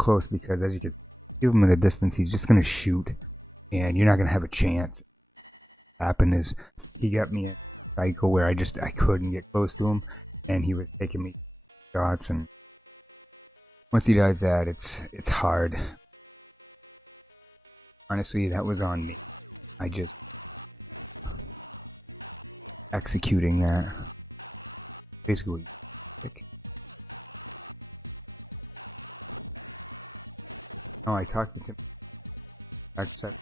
close because as you can give him at a distance, he's just gonna shoot, and you're not gonna have a chance. What happened is he got me in a cycle where I couldn't get close to him, and he was taking me shots, and once he does that, it's hard. Honestly, that was on me. I just executing that basically. Oh, I talked to Tim. Accept.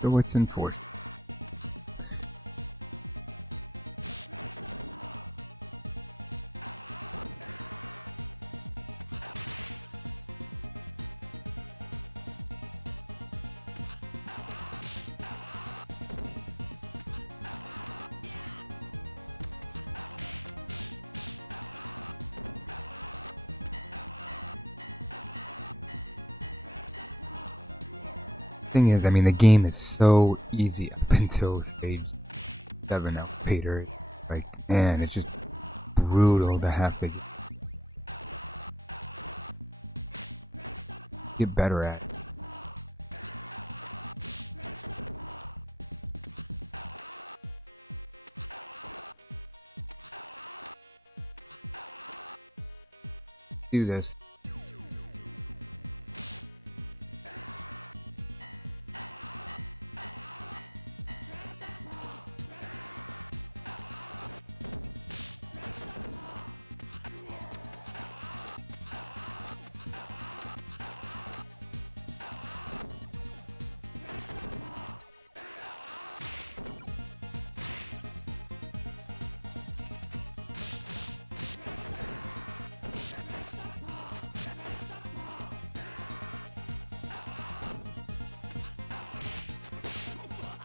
So what's enforced? Thing is, I mean, the game is so easy up until stage 7 elevator. It's like, man, it's just brutal to have to get better at. Do this.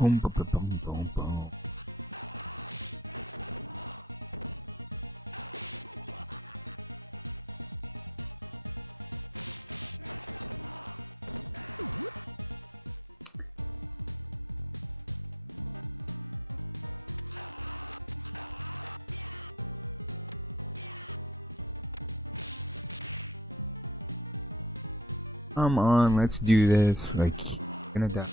Boom, boom, boom, boom, boom, boom. Come on, let's do this. Like, gonna die.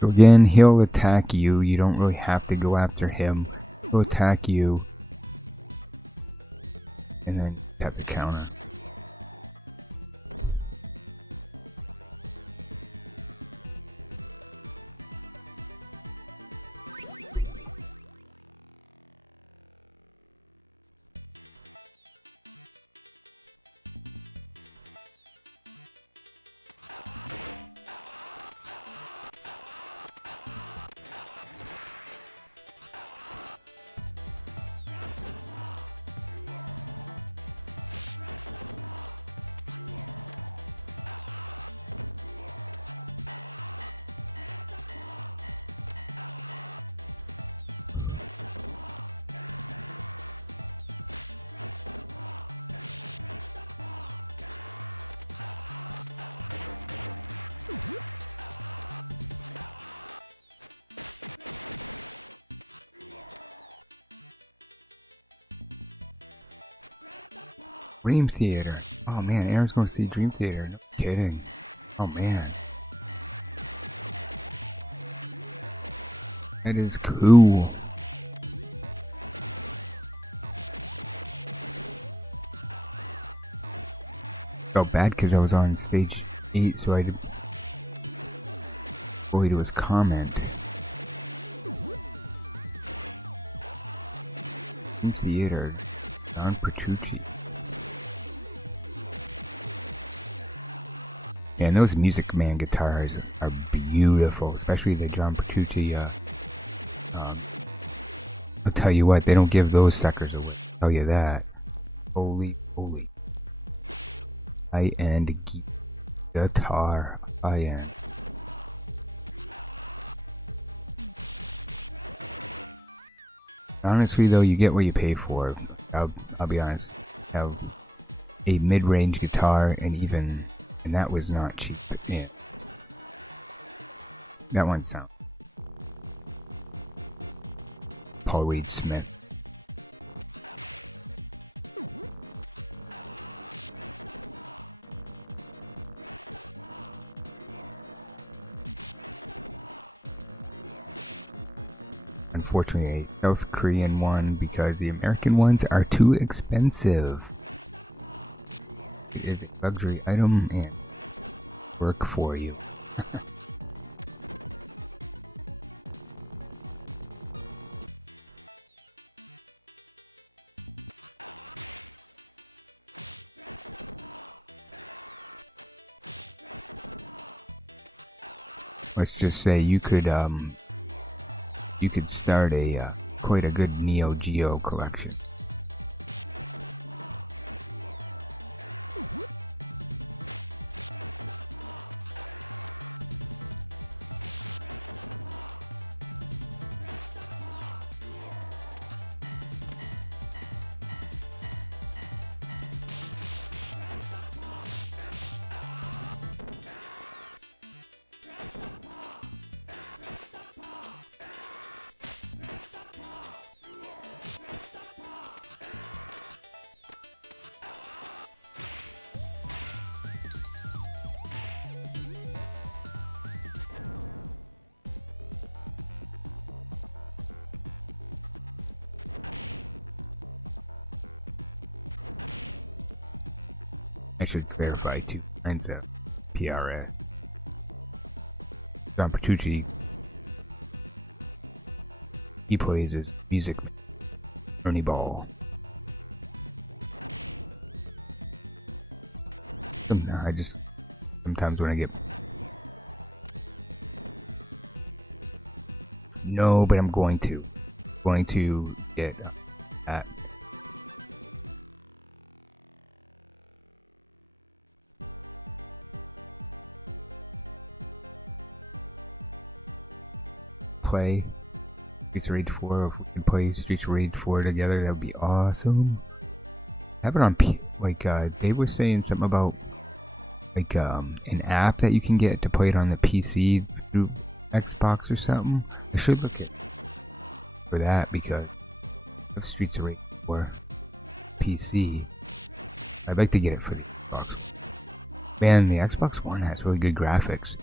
So again, he'll attack you. You don't really have to go after him. He'll attack you, and then you have to counter. Dream Theater. Oh man, Aaron's going to see Dream Theater. No kidding. Oh man, that is cool. Felt bad because I was on stage 8, so I did go to his comment. Dream Theater. Don Petrucci. Yeah, and those Music Man guitars are beautiful, especially the John Petrucci. I'll tell you what, they don't give those suckers away. I'll tell you that. Holy, holy. High-end guitar. High-end. Honestly, though, you get what you pay for. I'll be honest. Have a mid-range guitar, and that was not cheap. Yeah, that one sounds. Paul Reed Smith. Unfortunately, a South Korean one because the American ones are too expensive. It is a luxury item and work for you. Let's just say you could start a quite a good Neo Geo collection. I should clarify too. Mine's a PRS. John Petrucci, he plays as Music Man, Ernie Ball. I just sometimes when I get no, but I'm going to get that. Play Streets of Rage 4. If we could play Streets of Rage 4 together, that would be awesome. Have it on Dave was saying something about an app that you can get to play it on the PC through Xbox or something. I should look at for that because of Streets of Rage 4 PC. I'd like to get it for the Xbox One. Man, the Xbox One has really good graphics.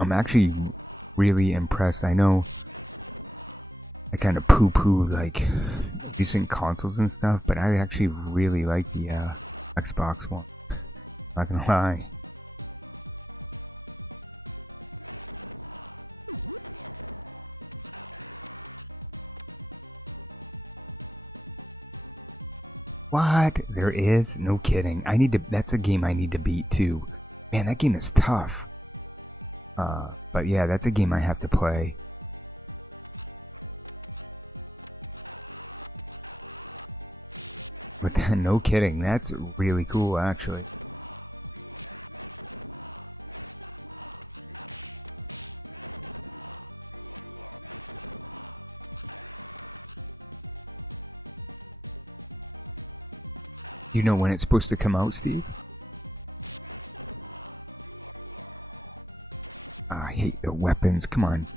I'm actually really impressed. I know I kind of poo-poo like recent consoles and stuff, but I actually really like the Xbox One. Not gonna lie. What? There is? No kidding. That's a game I need to beat too. Man, that game is tough. But yeah, that's a game I have to play. But then, no kidding, that's really cool actually. Do you know when it's supposed to come out, Steve? I hate the weapons. Come on.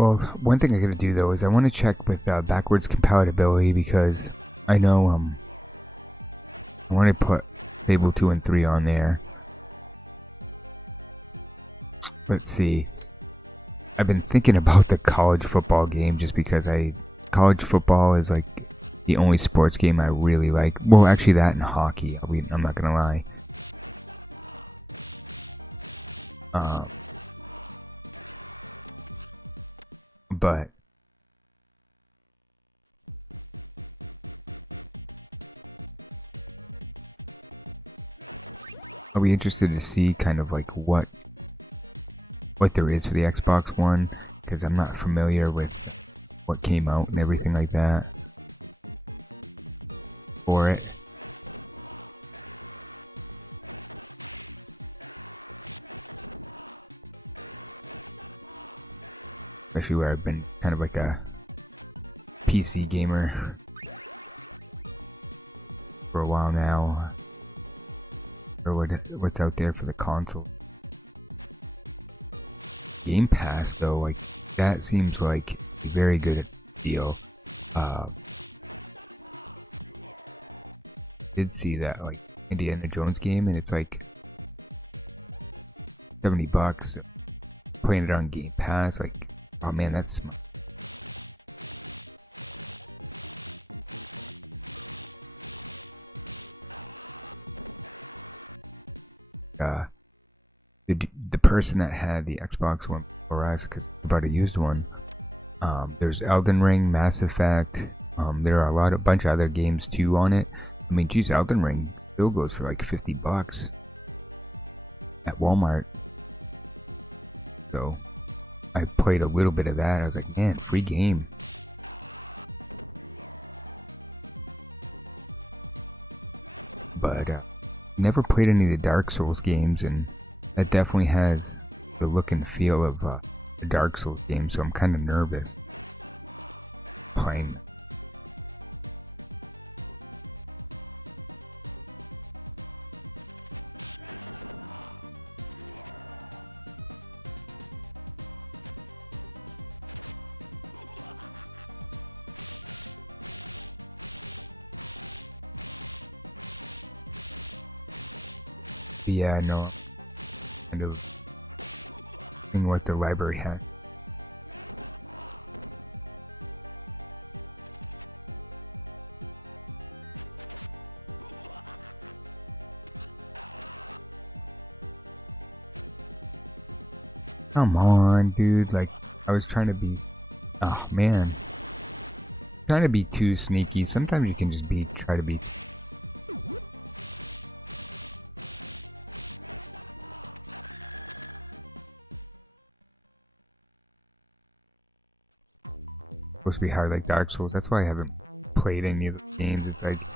Well, one thing I gotta do though is I want to check with backwards compatibility because I know I want to put Fable 2 and 3 on there. Let's see. I've been thinking about the college football game just because college football is like the only sports game I really like. Well, actually that and hockey. I'm not gonna lie. Um, but I'll be interested to see kind of like what there is for the Xbox One because I'm not familiar with what came out and everything like that for it. Especially where I've been kind of like a PC gamer for a while now, or what's out there for the console. Game Pass though, like that seems like a very good deal. Uh, did see that like Indiana Jones game, and it's like $70. Playing it on Game Pass, like oh man, that's uh the person that had the Xbox One before us because everybody used one. There's Elden Ring, Mass Effect. There are a bunch of other games too on it. I mean, geez, Elden Ring still goes for like $50 at Walmart. So I played a little bit of that. I was like, man, free game. But never played any of the Dark Souls games, and that definitely has the look and feel of a Dark Souls game. So I'm kind of nervous playing. But yeah, no, kind of in what the library has. Come on, dude. Like I was trying to be. Oh man, trying to be too sneaky. Sometimes you can just try to be. Supposed to be hard like Dark Souls. That's why I haven't played any of the games. It's like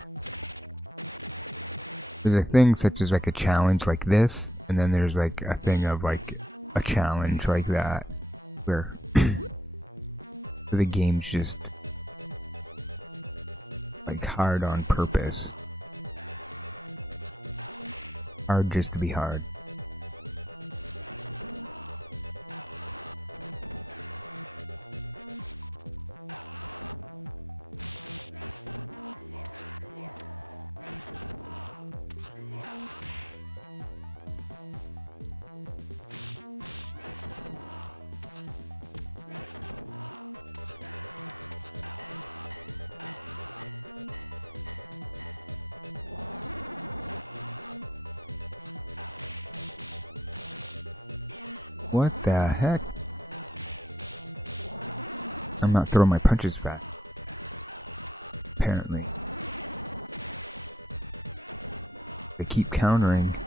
there's a thing such as like a challenge like this, and then there's like a thing of like a challenge like that, where the game's just like hard on purpose, hard just to be hard. What the heck? I'm not throwing my punches fast. Apparently, they keep countering.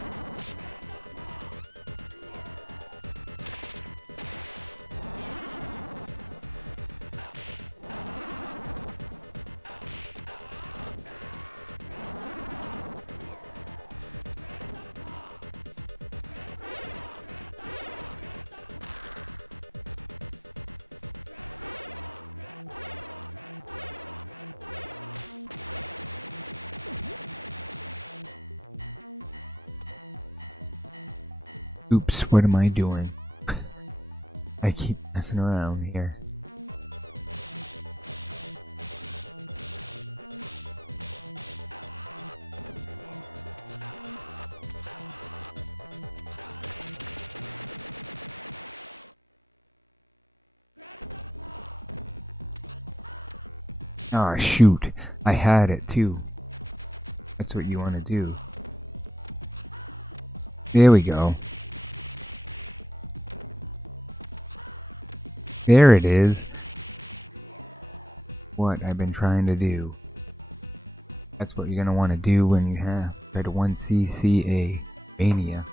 Oops, what am I doing? I keep messing around here. Ah, shoot. I had it too. That's what you want to do. There we go. There it is. What I've been trying to do. That's what you're going to want to do when you have try to 1CCA Mania.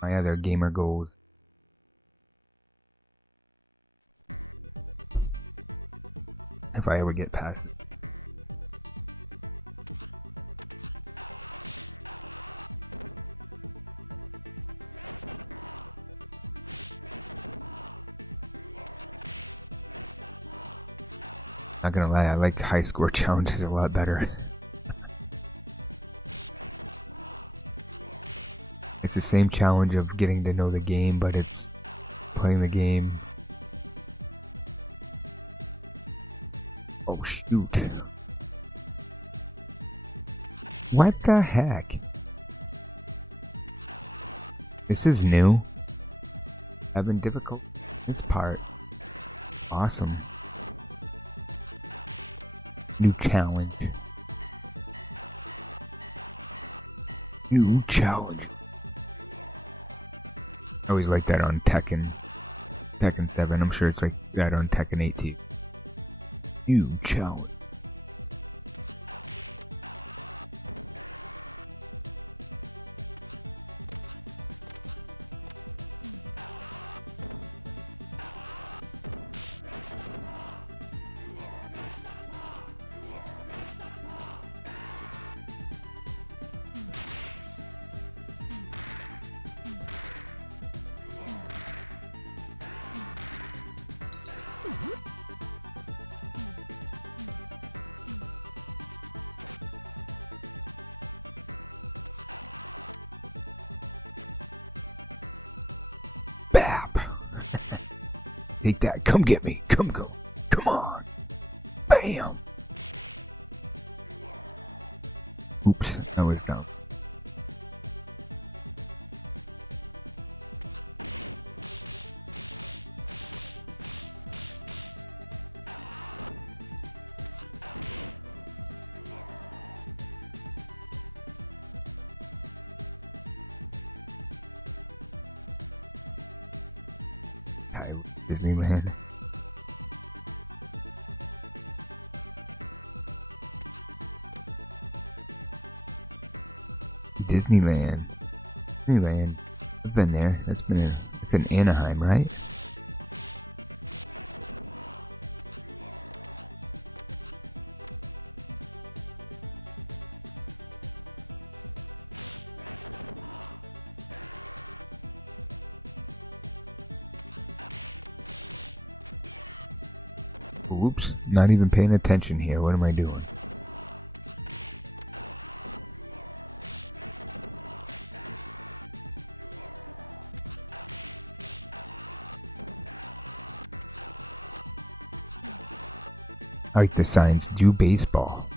My other gamer goals. If I ever get past it. Not gonna lie, I like high score challenges a lot better. It's the same challenge of getting to know the game, but it's playing the game. Oh shoot. What the heck? This is new. Having difficult this part. Awesome. New challenge. New challenge. I always like that on Tekken 7. I'm sure it's like that on Tekken 8 too. New challenge. Bap! Take that. Come get me. Come go. Come on. Bam! Oops, that was dumb. Hi, Disneyland. Disneyland. Disneyland. I've been there. It's in Anaheim, right? Oops, not even paying attention here. What am I doing? I like the signs. Do baseball.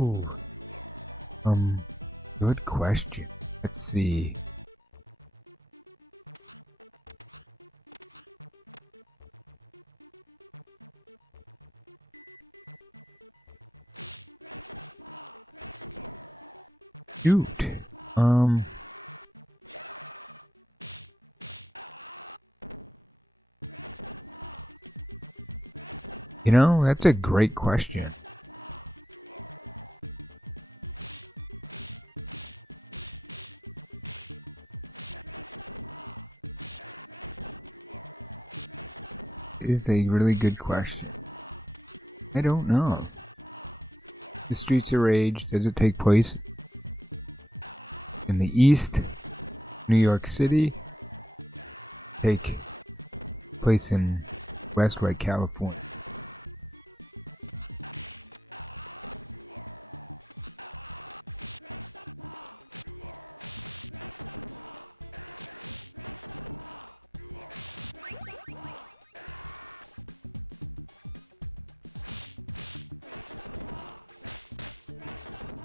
Ooh, um, good question. Let's see. Shoot. Um, that's a great question. It is a really good question. I don't know. The Streets of Rage, does it take place in the East, New York City? Take place in Westlake, California?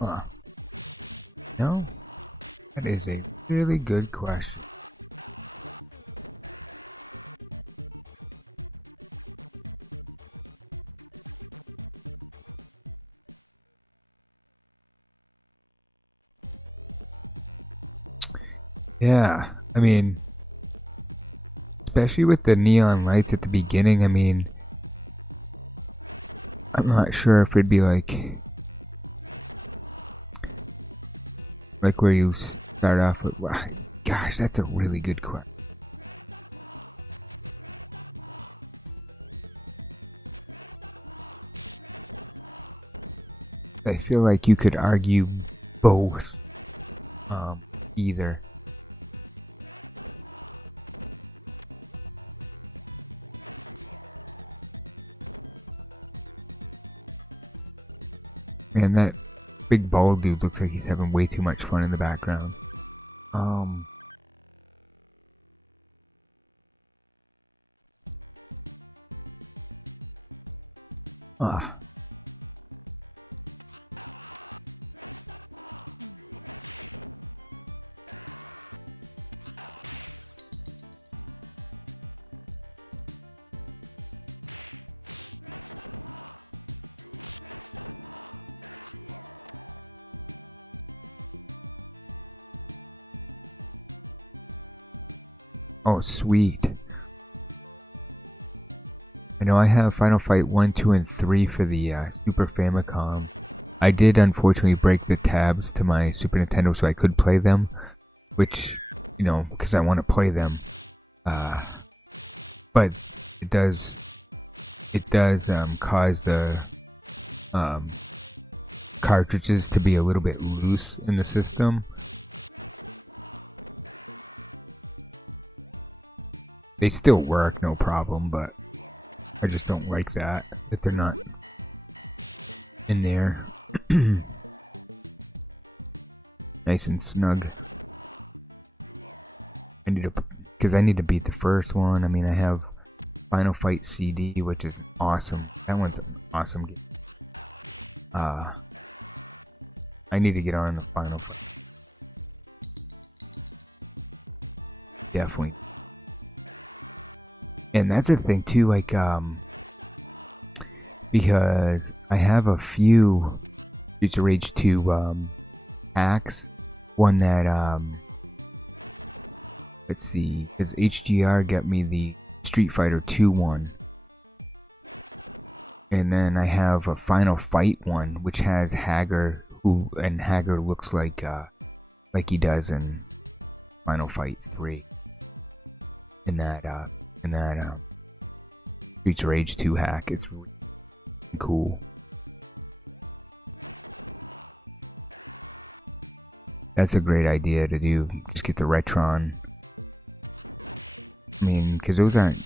Huh. No? That is a really good question. Yeah, I mean, especially with the neon lights at the beginning, I mean, I'm not sure if it'd be like where you start off with. Wow, gosh, that's a really good question. I feel like you could argue both, either. Man, that big bald dude looks like he's having way too much fun in the background. Um, ah, oh, sweet. I know I have Final Fight 1, 2, and 3 for the Super Famicom. I did unfortunately break the tabs to my Super Nintendo so I could play them, which, because I want to play them. Uh, but it does, cause the um, cartridges to be a little bit loose in the system. They still work, no problem, but I just don't like that they're not in there. Nice and snug. I need to beat the first one. I mean, I have Final Fight CD, which is awesome. That one's an awesome game. Uh, I need to get on the Final Fight. Definitely. And that's a thing too, because I have a few Streets of Rage 2 hacks. One that let's see, because HGR got me the Street Fighter 2 one. And then I have a Final Fight one, which has Hager, and Hager looks like he does in Final Fight 3. In that Streets of Rage 2 hack. It's really cool. That's a great idea to do. Just get the Retron. I mean, because those aren't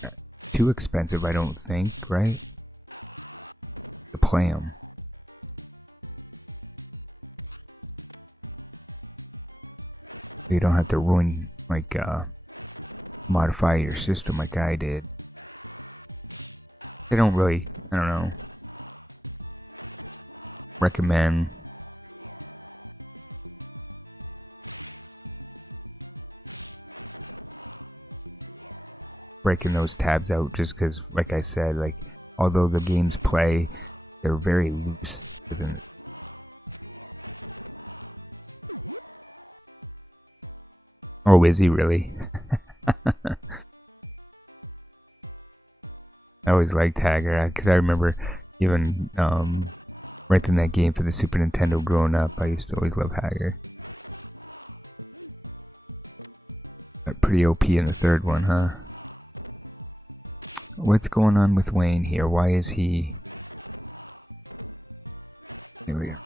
too expensive, I don't think, right? To play them. So you don't have to ruin, modify your system like I did. They don't really, I don't know, recommend breaking those tabs out just because, like I said, like although the games play, they're very loose, isn't it? Oh, is he really? I always liked Hager because I remember even renting that game for the Super Nintendo growing up. I used to always love Hager. Pretty OP in the third one, huh? What's going on with Wayne here? Why is he... There we are.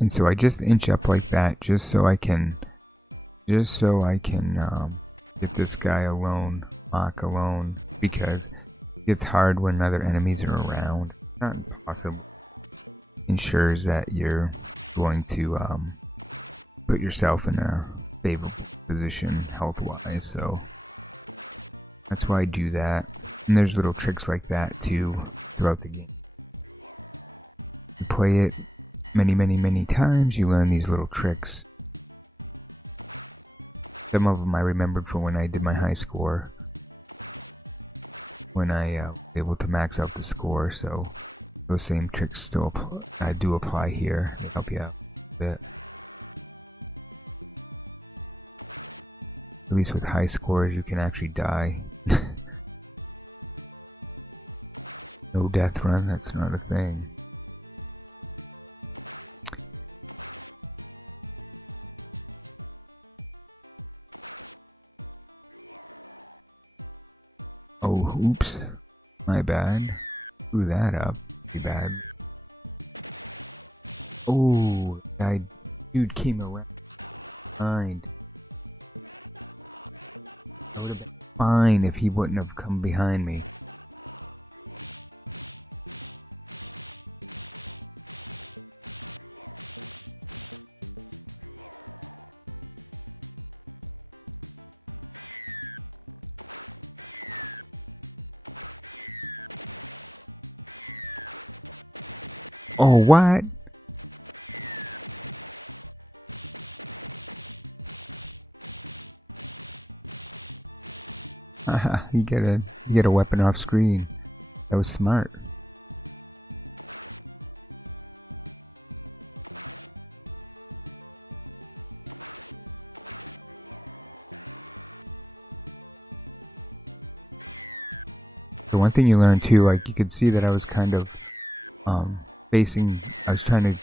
And so I just inch up like that just so I can get this guy alone, Mock alone, because it gets hard when other enemies are around. It's not impossible. Ensures that you're going to put yourself in a favorable position health wise. So that's why I do that. And there's little tricks like that too throughout the game. You play it many, many, many times, you learn these little tricks. Some of them I remembered from when I did my high score, when I was able to max out the score. So those same tricks still do apply here. They help you out a bit. At least with high scores, you can actually die. No death run, that's not a thing. Oh, oops. My bad. Screw that up. Pretty bad. Oh, that dude came around behind. I would have been fine if he wouldn't have come behind me. Oh, what? You get a weapon off screen. That was smart. The one thing you learn too, like you could see that I was kind of facing. I was trying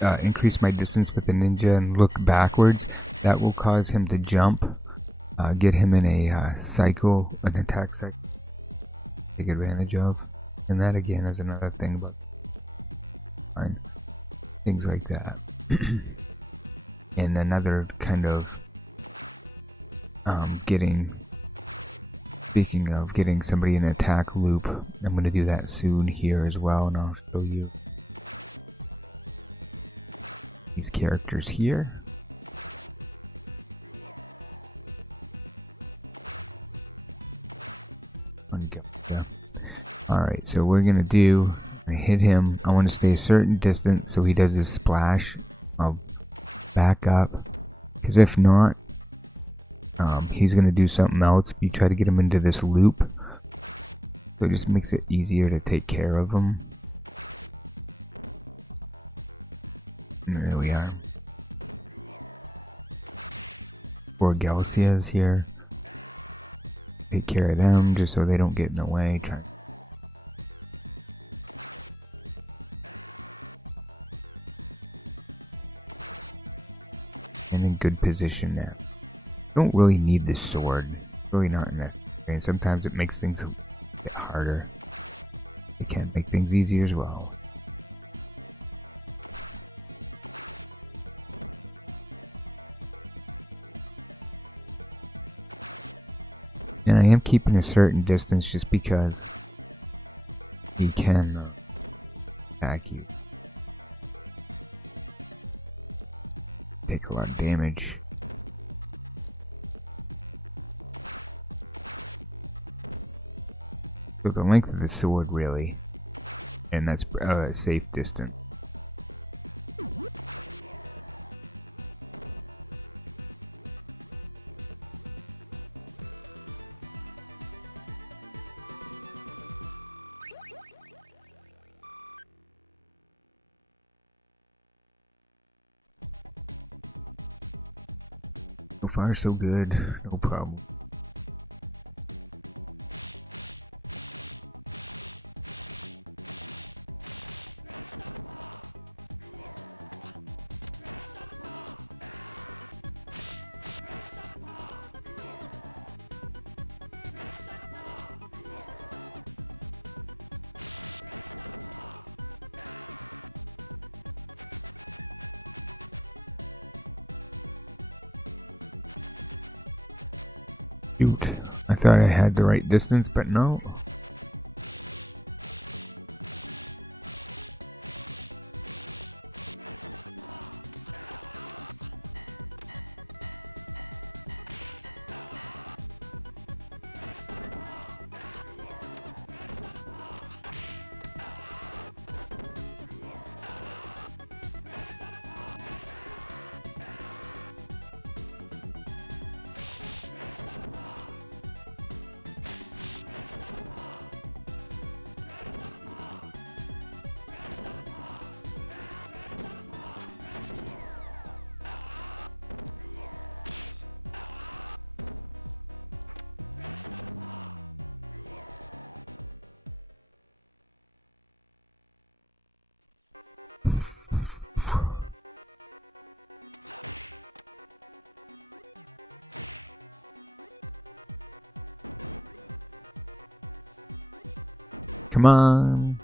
to increase my distance with the ninja and look backwards. That will cause him to jump, get him in a an attack cycle, take advantage of. And that again is another thing about fine things like that. And another kind of getting. Speaking of getting somebody in an attack loop, I'm going to do that soon here as well, and I'll show you these characters here. Yeah. Alright, so we're going to do, I hit him, I want to stay a certain distance so he does this splash. I'll back up, because if not, he's going to do something else. You try to get him into this loop, so it just makes it easier to take care of him. And there we are. 4 Galcias here. Take care of them just so they don't get in the way. Try. And in good position now. Don't really need this sword. Really not necessary. And sometimes it makes things bit harder. It can make things easier as well. And I am keeping a certain distance just because he can attack you. Take a lot of damage. So the length of the sword, really, and that's a safe distance. So far, so good. No problem. Shoot, I thought I had the right distance, but no. Come on.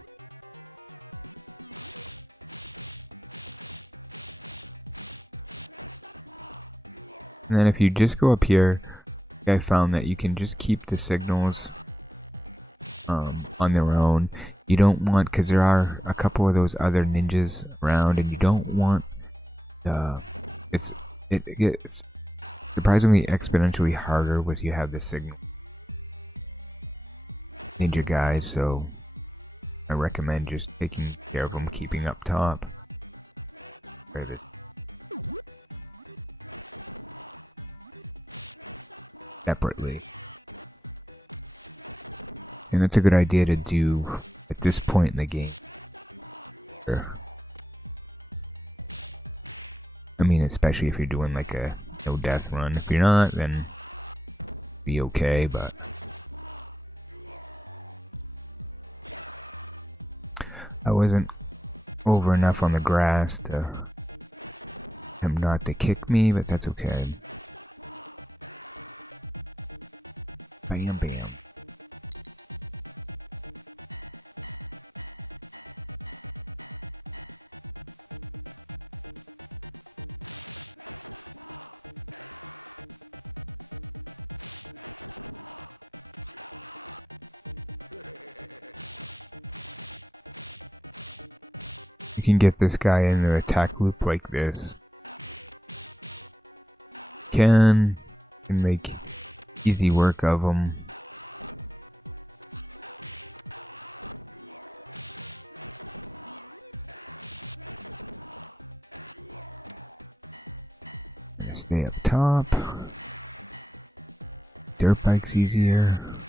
And then if you just go up here, I found that you can just keep the signals on their own. You don't want, because there are a couple of those other ninjas around, and you don't want it gets surprisingly exponentially harder with you have the signal ninja guys. So I recommend just taking care of them, keeping up top. Where this separately. And that's a good idea to do at this point in the game. Sure. I mean, especially if you're doing like a no death run. If you're not, then be okay, but I wasn't over enough on the grass to him not to kick me, but that's okay. Bam, bam. You can get this guy in the attack loop like this. Can make easy work of him. I'm gonna stay up top. Dirt bike's easier.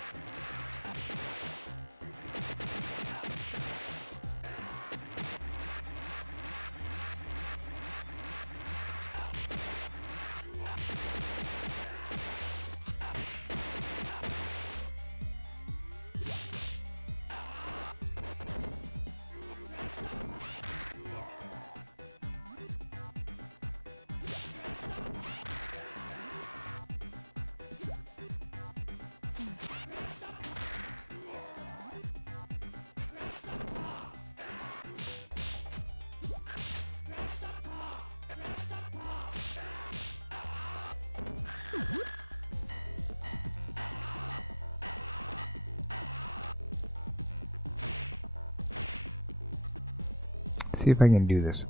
see if I can do this.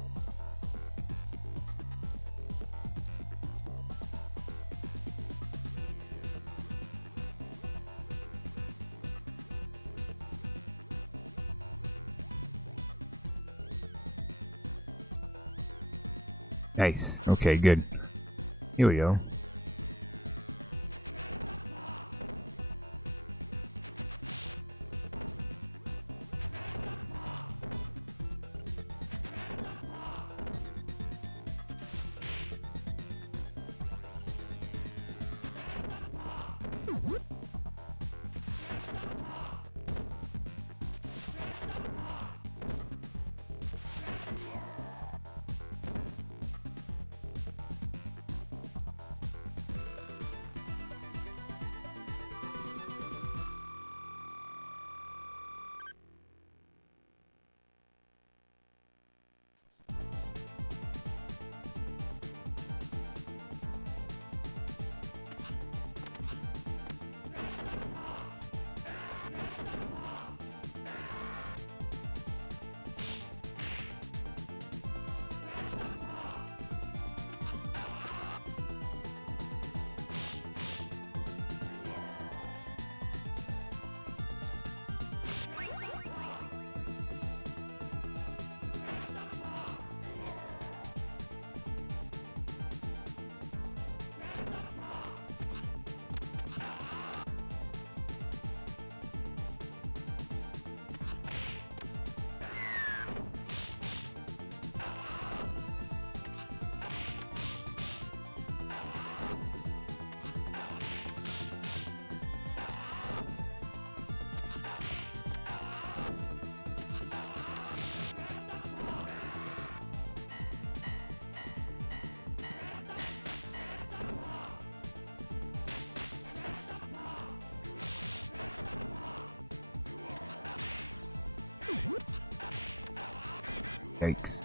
Nice. Okay, good. Here we go. Yikes.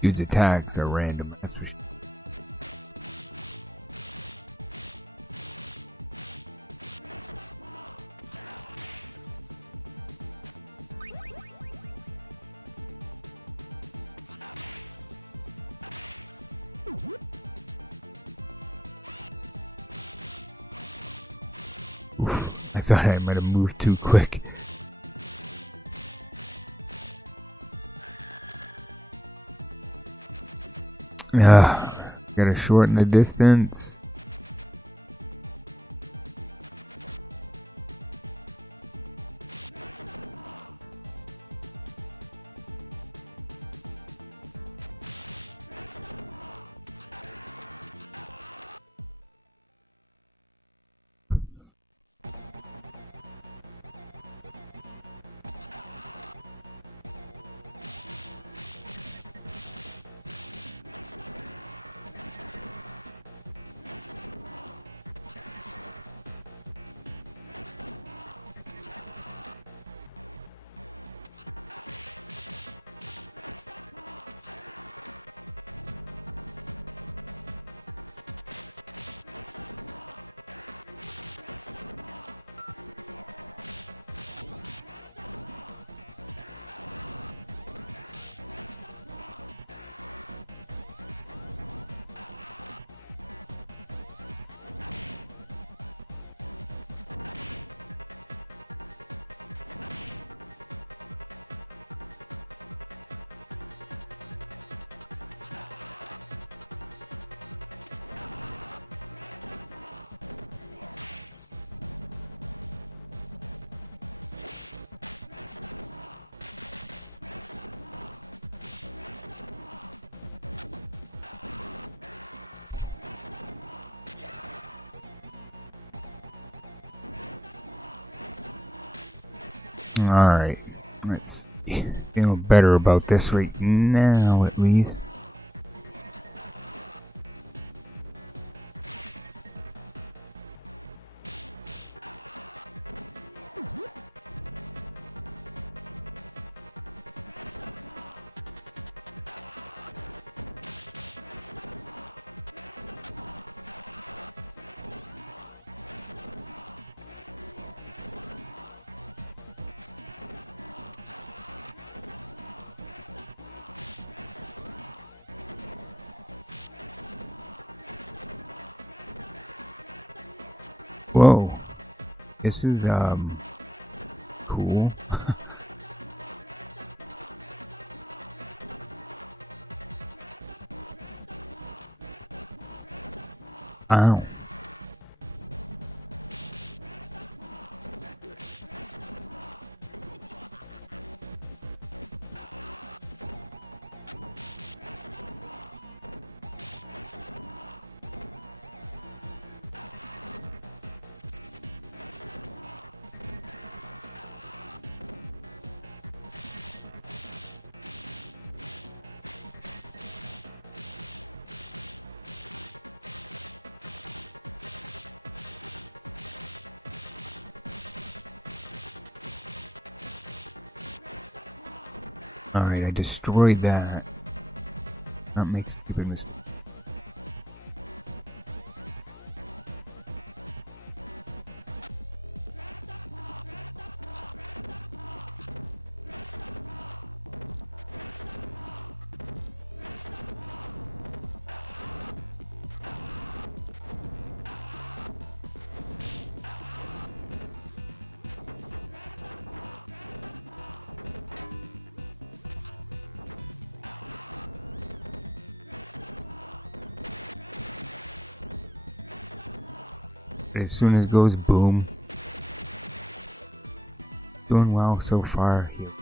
Dude's attacks are random, that's for sure. Oof, I thought I might have moved too quick. Gotta shorten the distance. Alright. Let's see. Feel better about this right now, at least. Whoa. This is, cool. Ow. Alright, I destroyed that. Not make stupid mistakes. But as soon as it goes boom, doing well so far here.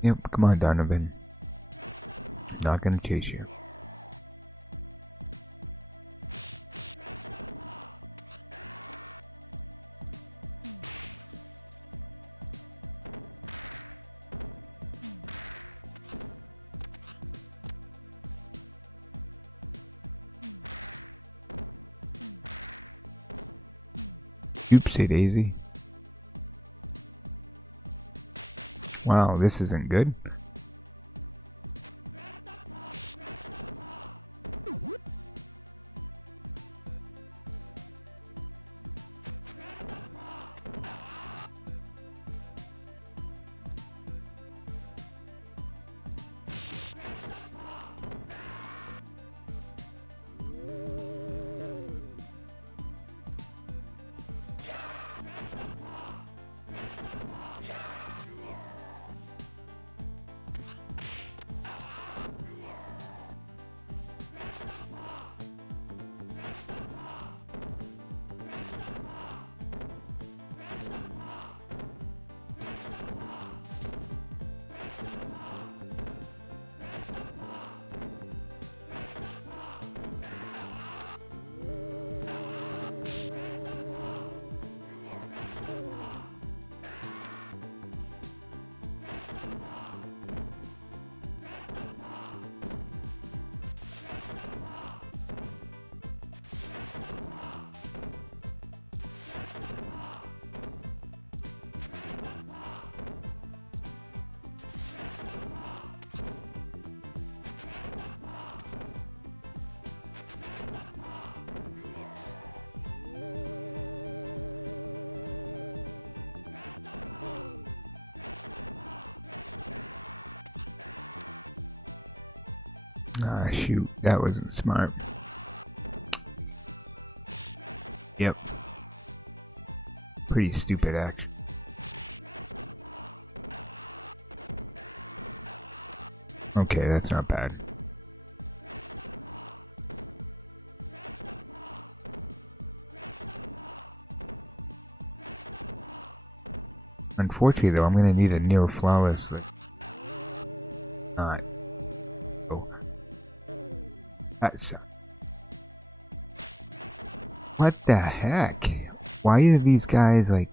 Yep, come on, Donovan. Not gonna chase you. Oopsie daisy. Wow, this isn't good. Ah, shoot. That wasn't smart. Yep. Pretty stupid action. Okay, that's not bad. Unfortunately, though, I'm gonna need a near flawless, like, not. Oh, that's. What the heck? Why are these guys, like,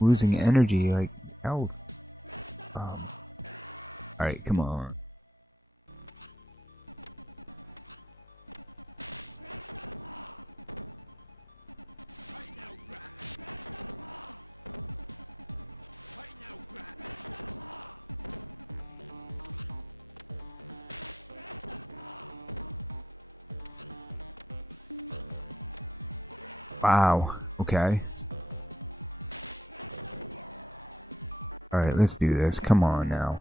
losing energy, like, health? Alright, come on. Wow. Okay. Alright, let's do this. Come on now.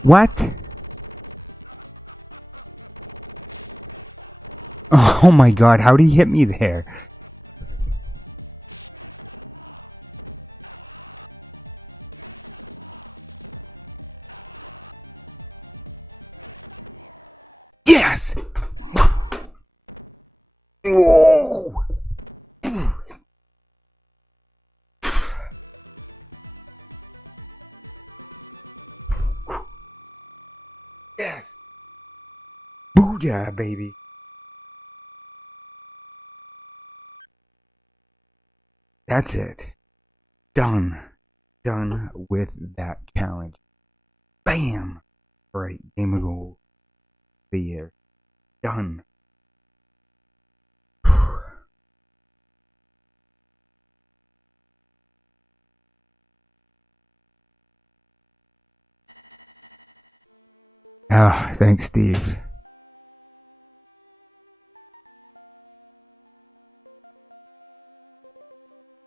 What? Oh my god, how did he hit me there? Yes! Whoa! Yes! Booyah, baby. That's it. Done. Done with that challenge. Bam! Alright, game of gold. The year. Done. Ah, thanks, Steve.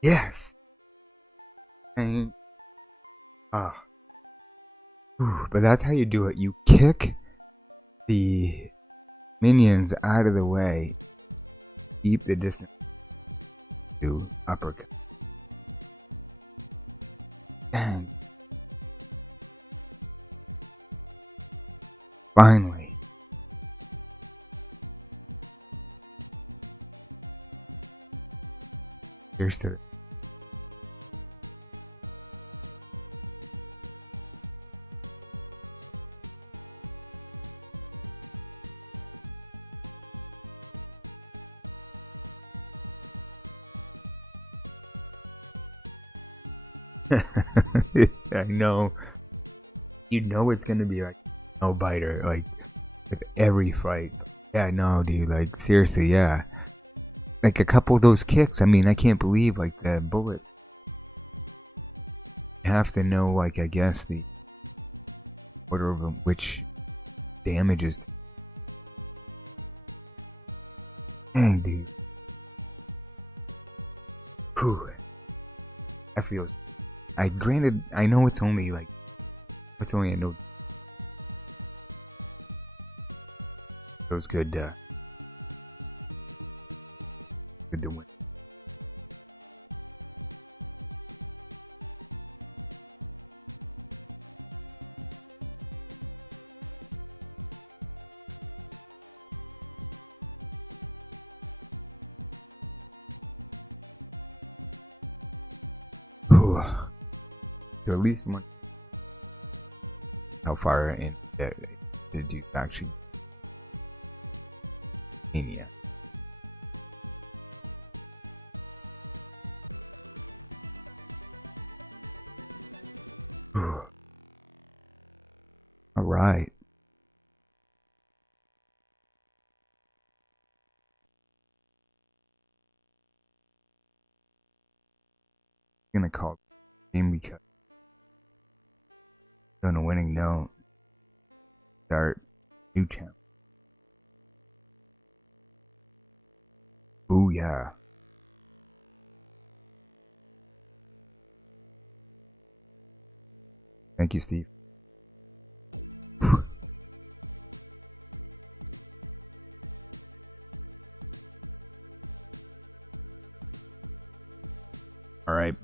Yes. And, ah. But that's how you do it. You kick the minions out of the way, keep the distance to uppercut. Dang. Finally. Here's to I know. You know it's gonna be like no biter, like with every fight. Yeah, no, dude. Like seriously, yeah. Like a couple of those kicks. I mean, I can't believe like the bullets. You have to know, like I guess the order of which damages. Dang, dude. Whew. That feels. I granted, I know it's only like it's only a no. Feels good. Good to win. Whew. So at least one. How far in did you actually mania? All right. I'm gonna call the game because on a winning note, start new channel. Ooh yeah. Thank you, Steve. All right.